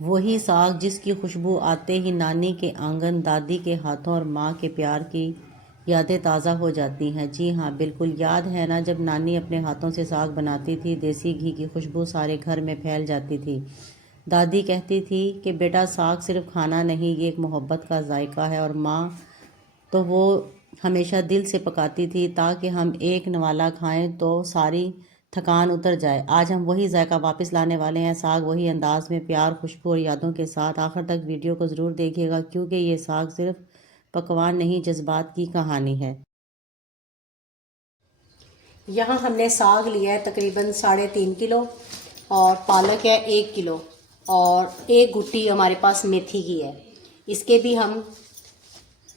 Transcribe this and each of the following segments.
वही साग जिसकी खुशबू आते ही नानी के आंगन, दादी के हाथों और माँ के प्यार की यादें ताज़ा हो जाती हैं। जी हाँ, बिल्कुल याद है ना, जब नानी अपने हाथों से साग बनाती थी, देसी घी की खुशबू सारे घर में फैल जाती थी। दादी कहती थी कि बेटा, साग सिर्फ खाना नहीं, ये एक मोहब्बत का जायका है। और माँ तो वो हमेशा दिल से पकाती थी ताकि हम एक नवाला खाएं तो सारी थकान उतर जाए। आज हम वही जायका वापस लाने वाले हैं, साग वही अंदाज में, प्यार, खुशबू और यादों के साथ। आखिर तक वीडियो को ज़रूर देखिएगा, क्योंकि ये साग सिर्फ पकवान नहीं, जज्बात की कहानी है। यहाँ हमने साग लिया है तकरीबन 3.5 किलो, और पालक है 1 किलो, और एक गुट्टी हमारे पास मेथी की है। इसके भी हम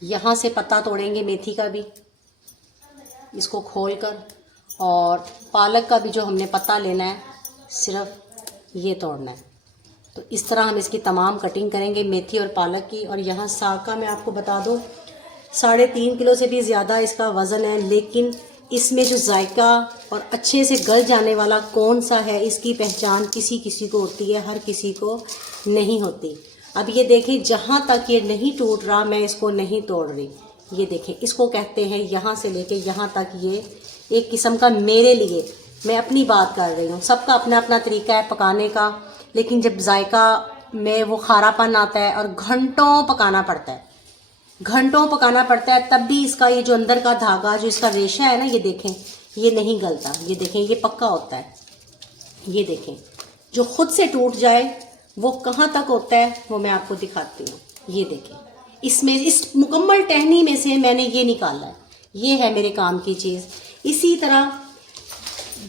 यहाँ से पत्ता तोड़ेंगे, मेथी का भी, इसको खोल कर। और पालक का भी जो हमने पत्ता लेना है, सिर्फ ये तोड़ना है। तो इस तरह हम इसकी तमाम कटिंग करेंगे, मेथी और पालक की। और यहाँ साग का मैं आपको बता दूँ, 3.5 किलो से भी ज़्यादा इसका वज़न है, लेकिन इसमें जो जायका और अच्छे से गल जाने वाला कौन सा है, इसकी पहचान किसी किसी को होती है, हर किसी को नहीं होती। अब ये देखें, जहाँ तक ये नहीं टूट रहा मैं इसको नहीं तोड़ रही। ये देखें, इसको कहते हैं यहाँ से लेके यहाँ तक, ये एक किस्म का, मेरे लिए, मैं अपनी बात कर रही हूँ, सबका अपना अपना तरीका है पकाने का। लेकिन जब जायका में वो खारापन आता है और घंटों पकाना पड़ता है, घंटों पकाना पड़ता है, तब भी इसका ये जो अंदर का धागा, जो इसका रेशा है ना, ये देखें, ये नहीं गलता। ये देखें, ये पक्का होता है। ये देखें, जो खुद से टूट जाए वो कहाँ तक होता है, वो मैं आपको दिखाती हूँ। ये देखें, इसमें इस मुकम्मल टहनी में से मैंने ये निकाला है। ये है मेरे काम की चीज़। इसी तरह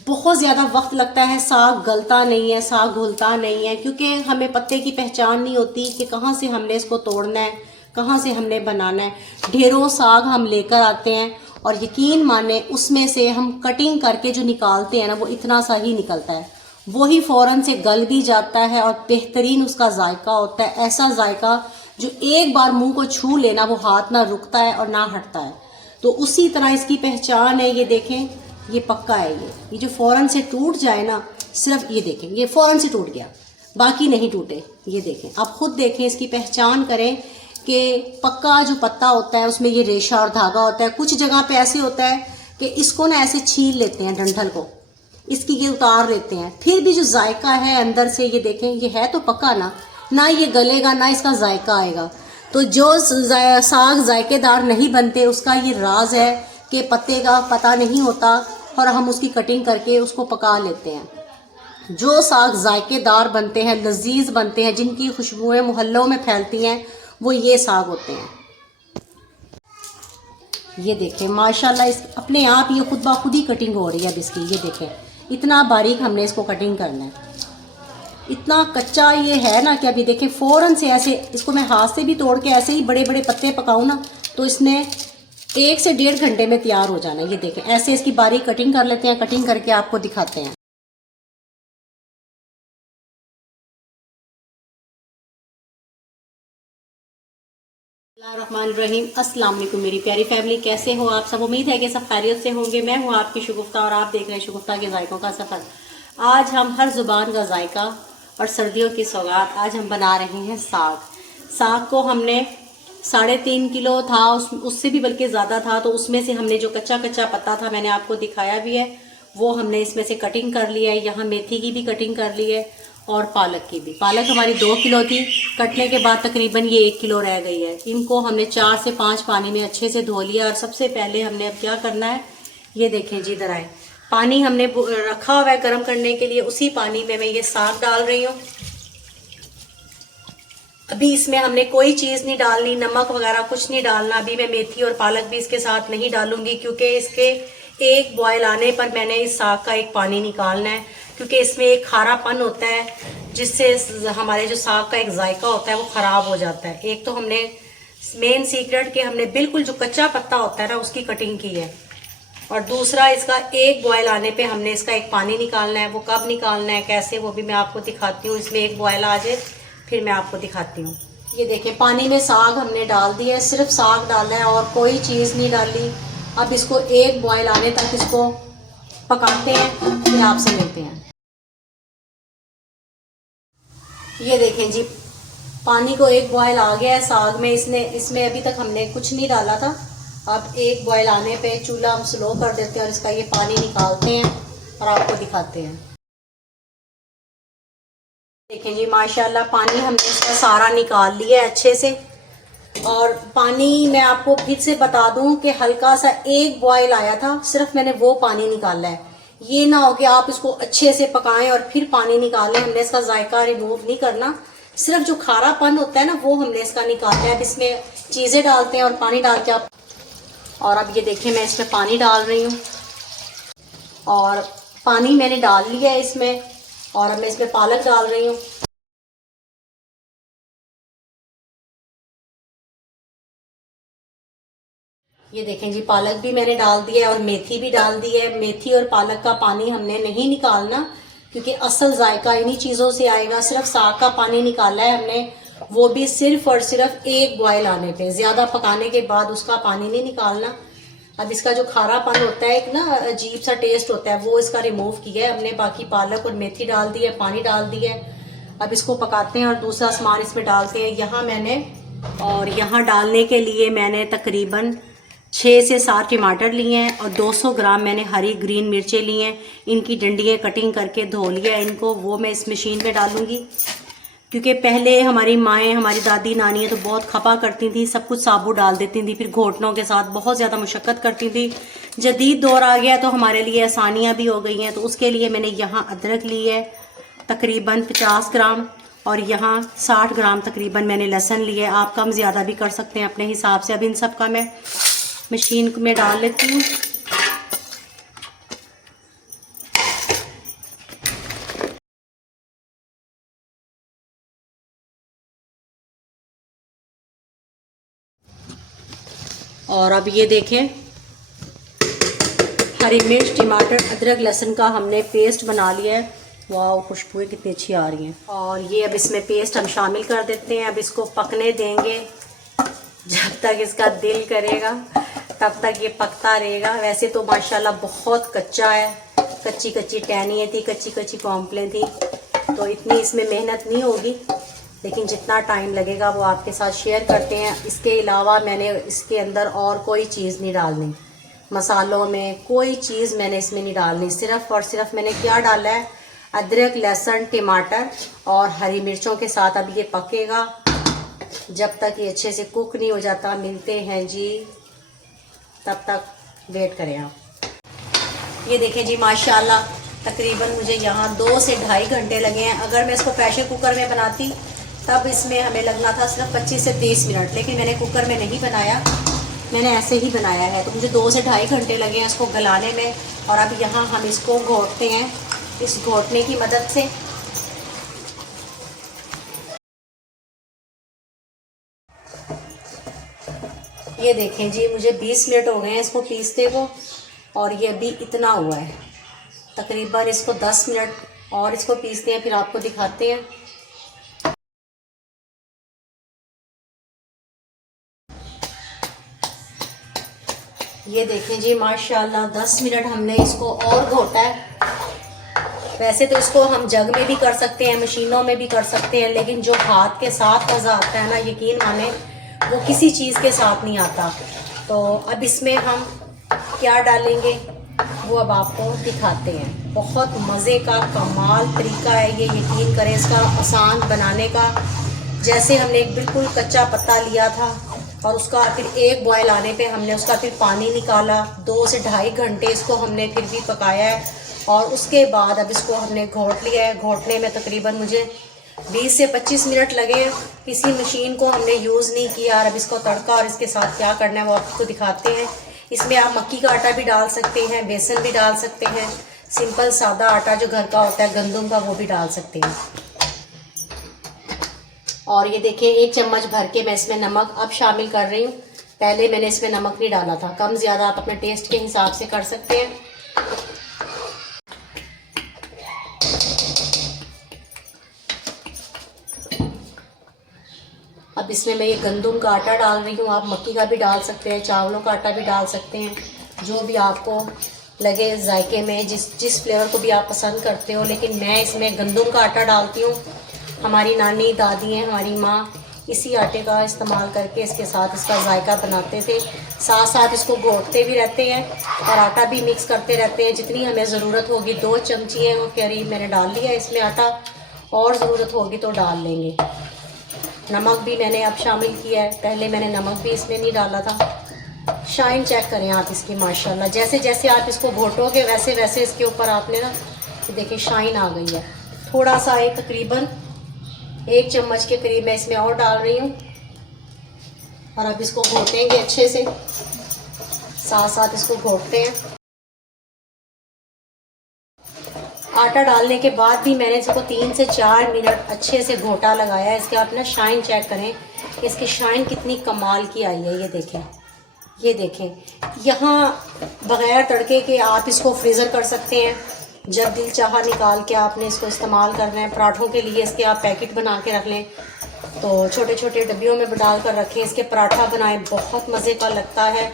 बहुत ज़्यादा वक्त लगता है, साग गलता नहीं है, साग घुलता नहीं है, क्योंकि हमें पत्ते की पहचान नहीं होती कि कहाँ से हमने इसको तोड़ना है, कहाँ से हमने बनाना है। ढेरों साग हम लेकर आते हैं, और यकीन माने उसमें से हम कटिंग करके जो निकालते हैं ना, वो इतना सा ही निकलता है। वही फ़ौरन से गल भी जाता है और बेहतरीन उसका जायका होता है। ऐसा जायका जो एक बार मुंह को छू लेना, वो हाथ ना रुकता है और ना हटता है। तो उसी तरह इसकी पहचान है। ये देखें, ये पक्का है। ये जो फ़ौरन से टूट जाए ना, सिर्फ ये देखें, ये फ़ौरन से टूट गया, बाकी नहीं टूटे। ये देखें, आप खुद देखें, इसकी पहचान करें कि पक्का जो पत्ता होता है उसमें ये रेशा और धागा होता है। कुछ जगह पे ऐसे होता है कि इसको ना ऐसे छील लेते हैं, डंठल को इसकी ये उतार लेते हैं, फिर भी जो जायका है अंदर से, ये देखें, ये है तो पक्का ना ये गलेगा, ना इसका जायका आएगा। तो जो साग जायकेदार नहीं बनते, उसका ये राज है कि पत्ते का पता नहीं होता और हम उसकी कटिंग करके उसको पका लेते हैं। जो साग जायकेदार बनते हैं, लजीज बनते हैं, जिनकी खुशबुएं मोहल्लों में फैलती हैं, वो ये साग होते हैं। ये देखें, माशाल्लाह, इस अपने आप ये खुद ब खुद ही कटिंग हो रही है अब इसकी। ये देखें, इतना बारीक हमने इसको कटिंग करना है। इतना कच्चा ये है ना कि अभी देखें, फ़ौरन से ऐसे इसको मैं हाथ से भी तोड़ के ऐसे ही बड़े बड़े पत्ते पकाऊँ ना, तो इसने 1 से 1.5 घंटे में तैयार हो जाना है। ये देखें, ऐसे इसकी बारीक कटिंग कर लेते हैं। कटिंग करके आपको दिखाते हैं। रहीम, अस्सलाम वालेकुम मेरी प्यारी फैमिली, कैसे हो आप सब? उम्मीद है कि सब खैरियत से होंगे। मैं हूँ आपकी शगुफ्ता और आप देख रहे हैं शगुफ्ता के जायकों का सफ़र। आज हम हर ज़ुबान का जायका और सर्दियों की सौगात, आज हम बना रहे हैं साग। साग को हमने 3.5 किलो था, उससे भी बल्कि ज़्यादा था, तो उसमें से हमने जो कच्चा कच्चा पत्ता था, मैंने आपको दिखाया भी है, वो हमने इसमें से कटिंग कर लिया है। यहाँ मेथी की भी कटिंग कर ली है और पालक की भी। पालक हमारी 2 किलो थी, कटने के बाद तकरीबन ये 1 किलो रह गई है। इनको हमने 4 से 5 पानी में अच्छे से धो लिया। और सबसे पहले हमने अब क्या करना है, ये देखें जी, इधर आए, पानी हमने रखा हुआ है गर्म करने के लिए। उसी पानी में मैं ये साग डाल रही हूँ। अभी इसमें हमने कोई चीज़ नहीं डालनी, नमक वगैरह कुछ नहीं डालना। अभी मैं मेथी और पालक भी इसके साथ नहीं डालूंगी, क्योंकि इसके एक बॉयल आने पर मैंने इस साग का एक पानी निकालना है, क्योंकि इसमें एक खारापन होता है, जिससे हमारे जो साग का एक जायका होता है वो ख़राब हो जाता है। एक तो हमने मेन सीक्रेट कि हमने बिल्कुल जो कच्चा पत्ता होता है ना, उसकी कटिंग की है। और दूसरा, इसका एक बॉयल आने पे हमने इसका एक पानी निकालना है। वो कब निकालना है, कैसे, वो भी मैं आपको दिखाती हूँ। इसमें एक बॉयल आ जाए फिर मैं आपको दिखाती हूँ। ये देखें, पानी में साग हमने डाल दिया है, सिर्फ साग डालना है और कोई चीज़ नहीं डाली। अब इसको एक बॉयल आने तक इसको पकाते हैं, फिर आपसे मिलते हैं। ये देखें जी, पानी को एक बॉयल आ गया है साग में। इसमें अभी तक हमने कुछ नहीं डाला था। अब एक बॉयल आने पे चूल्हा हम स्लो कर देते हैं और इसका ये पानी निकालते हैं और आपको दिखाते हैं। देखें जी माशाल्लाह पानी हमने इसका सारा निकाल लिया है अच्छे से। और पानी मैं आपको फिर से बता दूं कि हल्का सा एक बॉयल आया था, सिर्फ मैंने वो पानी निकाला है। ये ना हो कि आप इसको अच्छे से पकाएं और फिर पानी निकालें। हमने इसका जायका रिमूव नहीं करना, सिर्फ जो खारापन होता है ना वो हमने इसका निकालना है। अब इसमें चीज़ें डालते हैं और पानी डाल के आप। और अब ये देखें मैं इसमें पानी डाल रही हूँ और पानी मैंने डाल लिया है इसमें। और अब मैं इसमें पालक डाल रही हूँ। ये देखें जी पालक भी मैंने डाल दिया है और मेथी भी डाल दी है। मेथी और पालक का पानी हमने नहीं निकालना क्योंकि असल जायका इन्हीं चीज़ों से आएगा। सिर्फ साग का पानी निकाला है हमने, वो भी सिर्फ और सिर्फ एक बॉयल आने पे, ज़्यादा पकाने के बाद उसका पानी नहीं निकालना। अब इसका जो खारापन होता है, एक ना अजीब सा टेस्ट होता है, वो इसका रिमूव किया है हमने। बाकी पालक और मेथी डाल दी है, पानी डाल दिया है। अब इसको पकाते हैं और दूसरा सामान इसमें डालते हैं। यहाँ डालने के लिए मैंने तकरीबन 6 से 7 टमाटर लिए हैं और 200 ग्राम मैंने हरी ग्रीन मिर्चें ली हैं। इनकी डंडियाँ कटिंग करके धो लिया इनको, वो मैं इस मशीन में डालूंगी। क्योंकि पहले हमारी माएँ, हमारी दादी नानियाँ तो बहुत खपा करती थी, सब कुछ साबुत डाल देती थी, फिर घोटनों के साथ बहुत ज़्यादा मुशक्क़त करती थी। जदीद दौर आ गया तो हमारे लिए आसानियाँ भी हो गई हैं। तो उसके लिए मैंने यहाँ अदरक ली है तकरीबन 50 ग्राम और यहाँ 60 ग्राम तकरीबन मैंने लहसुन लिया है। आप कम ज़्यादा भी कर सकते हैं अपने हिसाब से। अब इन सब का मैं मशीन में डाल लेती हूँ। और अब ये देखें हरी मिर्च, टमाटर, अदरक, लहसुन का हमने पेस्ट बना लिया है। वाह खुशबू कितनी अच्छी आ रही है। और ये अब इसमें पेस्ट हम शामिल कर देते हैं। अब इसको पकने देंगे जब तक इसका दिल करेगा, तब तक ये पकता रहेगा। वैसे तो माशाल्लाह बहुत कच्चा है, कच्ची कच्ची टहनियाँ थी, कच्ची कच्ची पॉम्पलें थी, तो इतनी इसमें मेहनत नहीं होगी, लेकिन जितना टाइम लगेगा वो आपके साथ शेयर करते हैं। इसके अलावा मैंने इसके अंदर और कोई चीज़ नहीं डालनी, मसालों में कोई चीज़ मैंने इसमें नहीं डालनी। सिर्फ और सिर्फ मैंने क्या डाला है, अदरक, लहसुन, टमाटर और हरी मिर्चों के साथ। अब ये पकेगा जब तक ये अच्छे से कुक नहीं हो जाता। मिलते हैं जी, तब तक वेट करें आप। ये देखें जी माशाल्लाह तकरीबन मुझे यहाँ 2 से ढाई घंटे लगे हैं। अगर मैं इसको प्रेशर कुकर में बनाती तब इसमें हमें लगना था सिर्फ 25 से 30 मिनट, लेकिन मैंने कुकर में नहीं बनाया, मैंने ऐसे ही बनाया है। तो मुझे 2 से ढाई घंटे लगे हैं इसको गलाने में। और अब यहाँ हम इसको घोटते हैं इस घोटने की मदद से। ये देखें जी मुझे 20 मिनट हो गए हैं इसको पीसते को और ये अभी इतना हुआ है। तकरीबन इसको 10 मिनट और इसको पीसते हैं, फिर आपको दिखाते हैं। ये देखें जी माशाल्लाह 10 मिनट हमने इसको और घोटा है। वैसे तो इसको हम जग में भी कर सकते हैं, मशीनों में भी कर सकते हैं, लेकिन जो हाथ के साथ मज़ा आता है ना, यकीन माने वो किसी चीज़ के साथ नहीं आता। तो अब इसमें हम क्या डालेंगे वो अब आपको दिखाते हैं। बहुत मज़े का कमाल तरीका है ये, यकीन करें इसका आसान बनाने का। जैसे हमने एक बिल्कुल कच्चा पत्ता लिया था और उसका फिर एक बॉयल आने पे हमने उसका फिर पानी निकाला। 2 से ढाई घंटे इसको हमने फिर भी पकाया है और उसके बाद अब इसको हमने घोट लिया है। घोटने में तकरीबन मुझे 20 से 25 मिनट लगे। किसी मशीन को हमने यूज़ नहीं किया। और अब इसको तड़का और इसके साथ क्या करना है वो आपको दिखाते हैं। इसमें आप मक्की का आटा भी डाल सकते हैं, बेसन भी डाल सकते हैं, सिंपल सादा आटा जो घर का होता है गंदम का, वो भी डाल सकते हैं। और ये देखिए 1 चम्मच भर के मैं इसमें नमक अब शामिल कर रही हूँ। पहले मैंने इसमें नमक नहीं डाला था, कम ज़्यादा आप अपने टेस्ट के हिसाब से कर सकते हैं। अब इसमें मैं ये गंदम का आटा डाल रही हूँ। आप मक्की का भी डाल सकते हैं, चावलों का आटा भी डाल सकते हैं, जो भी आपको लगे जायके में, जिस फ्लेवर को भी आप पसंद करते हो। लेकिन मैं इसमें गंदम का आटा डालती हूँ। हमारी नानी दादी हैं, हमारी माँ इसी आटे का इस्तेमाल करके इसके साथ इसका जायका बनाते थे। साथ साथ इसको घोटते भी रहते हैं और आटा भी मिक्स करते रहते हैं। जितनी हमें ज़रूरत होगी, 2 चमची है वो करीब मैंने डाल लिया इसमें आटा, और ज़रूरत होगी तो डाल लेंगे। नमक भी मैंने अब शामिल किया है, पहले मैंने नमक भी इसमें नहीं डाला था। शाइन चेक करें आप इसकी माशाल्लाह, जैसे जैसे आप इसको घोटोगे वैसे वैसे इसके ऊपर आपने ना देखिए शाइन आ गई है। थोड़ा सा एक तकरीबन 1 चम्मच के करीब मैं इसमें और डाल रही हूँ और अब इसको घोटेंगे अच्छे से, साथ साथ इसको घोटते हैं। आटा डालने के बाद भी मैंने इसको 3 से 4 मिनट अच्छे से घोटा लगाया है। इसके आप ना शाइन चेक करें कि इसकी शाइन कितनी कमाल की आई है। ये देखें यहाँ बग़ैर तड़के के आप इसको फ्रीज़र कर सकते हैं। जब दिल चाहा निकाल के आपने इसको इस्तेमाल करना है। पराठों के लिए इसके आप पैकेट बना के रख लें, तो छोटे छोटे डब्बियों में डाल कर रखें। इसके पराठा बनाएं, बहुत मज़े का लगता है।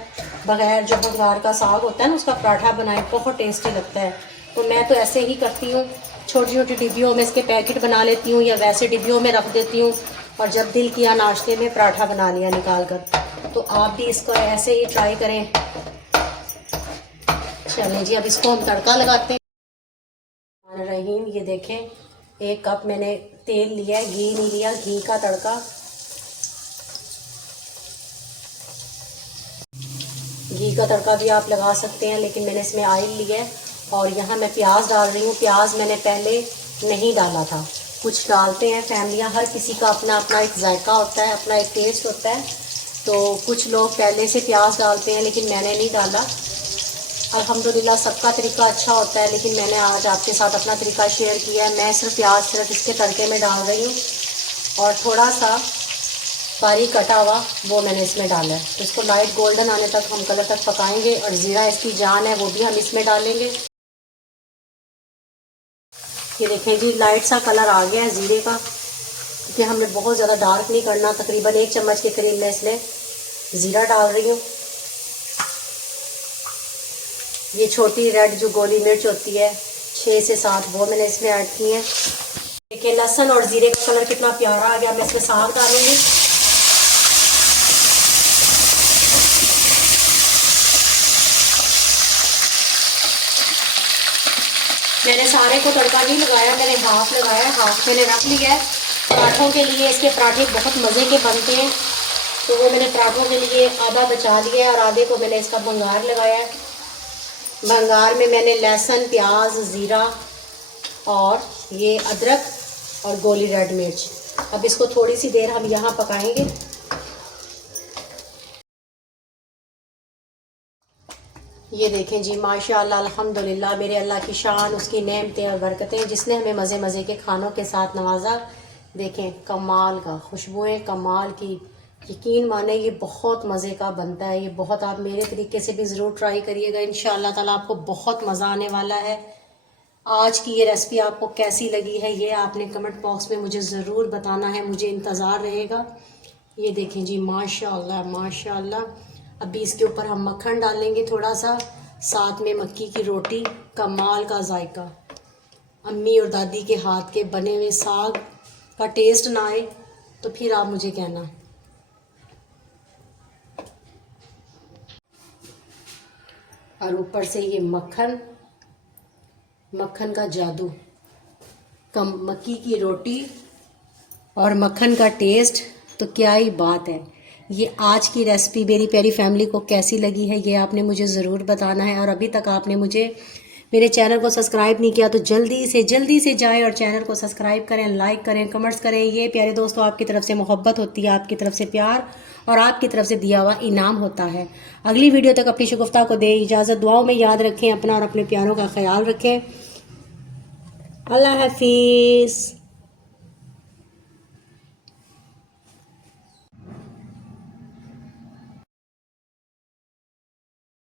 बग़ैर जो बंगार का साग होता है ना, उसका पराठा बनाएं, बहुत टेस्टी लगता है। तो मैं तो ऐसे ही करती हूँ, छोटी छोटी डिब्बियों में इसके पैकेट बना लेती हूँ या वैसे डिब्बियों में रख देती हूँ, और जब दिल किया नाश्ते में पराठा बना लिया निकाल कर। तो आप भी इसको ऐसे ही ट्राई करें। चलें जी, अब इसको हम तड़का लगाते हैं। रहीम, ये देखें 1 कप मैंने तेल लिया है, घी नहीं लिया, घी का तड़का। घी का तड़का भी आप लगा सकते हैं, लेकिन मैंने इसमें ऑयल लिया है। और यहाँ मैं प्याज डाल रही हूँ। प्याज मैंने पहले नहीं डाला था, कुछ डालते हैं फैमिलियाँ, हर किसी का अपना अपना एक जायका होता है, अपना एक टेस्ट होता है। तो कुछ लोग पहले से प्याज डालते हैं, लेकिन मैंने नहीं डाला। अल्हम्दुलिल्लाह सबका तरीका अच्छा होता है, लेकिन मैंने आज आपके साथ अपना तरीका शेयर किया है। मैं सिर्फ प्याज सिर्फ इसके तड़के में डाल रही हूँ, और थोड़ा सा बारीक कटा हुआ वो मैंने इसमें डाला है। तो इसको लाइट गोल्डन आने तक हम कलर तक पकाएंगे। और ज़ीरा इसकी जान है, वो भी हम इसमें डालेंगे। ये देखें जी, लाइट सा कलर आ गया है ज़ीरे का, क्योंकि हमने बहुत ज़्यादा डार्क नहीं करना। तकरीबन 1 चम्मच के करीब मैं इसमें ज़ीरा डाल रही हूँ। ये छोटी रेड जो गोली मिर्च होती है 6 से 7, वो मैंने इसमें ऐड की है। देखिए लहसुन और ज़ीरे का कलर कितना प्यारा आ गया। मैं इसमें साग डालूंगी। मैंने सारे को तड़का नहीं लगाया, मैंने हाफ लगाया, हाफ मैंने रख लिया है पराठों के लिए। इसके पराठे बहुत मज़े के बनते हैं, तो वो मैंने पराठों के लिए आधा बचा लिया है और आधे को मैंने इसका भंगार लगाया है। भंगार में मैंने लहसुन, प्याज, ज़ीरा और ये अदरक और गोली रेड मिर्च। अब इसको थोड़ी सी देर हम यहाँ पकाएंगे। ये देखें जी, माशाअल्लाह अल्हम्दुलिल्लाह, मेरे अल्लाह की शान, उसकी नेमतें और बरकतें, जिसने हमें मज़े मज़े के खानों के साथ नवाजा। देखें कमाल का, खुशबुएँ कमाल की। यकीन माने ये बहुत मज़े का बनता है। ये बहुत, आप मेरे तरीके से भी ज़रूर ट्राई करिएगा। इंशाअल्लाह ताला आपको बहुत मज़ा आने वाला है। आज की ये रेसिपी आपको कैसी लगी है, ये आपने कमेंट बॉक्स में मुझे ज़रूर बताना है, मुझे इंतज़ार रहेगा। ये देखें जी, माशाअल्लाह माशाअल्लाह। अभी इसके ऊपर हम मक्खन डालेंगे थोड़ा सा, साथ में मक्की की रोटी। कमाल का जायका। अम्मी और दादी के हाथ के बने हुए साग का टेस्ट ना आए तो फिर आप मुझे कहना। और ऊपर से ये मक्खन, मक्खन का जादू, मक्की की रोटी और मक्खन का टेस्ट, तो क्या ही बात है। ये आज की रेसिपी मेरी प्यारी फैमिली को कैसी लगी है, ये आपने मुझे ज़रूर बताना है। और अभी तक आपने मुझे मेरे चैनल को सब्सक्राइब नहीं किया तो जल्दी से जाएं और चैनल को सब्सक्राइब करें, लाइक करें, कमेंट्स करें। ये प्यारे दोस्तों, आपकी तरफ से मोहब्बत होती है, आपकी तरफ से प्यार और आपकी तरफ से दिया हुआ इनाम होता है। अगली वीडियो तक अपनी शगुफ्ता को दे इजाज़त। दुआओं में याद रखें अपना और अपने प्यारों का ख्याल रखें। अल्लाह हाफिज़।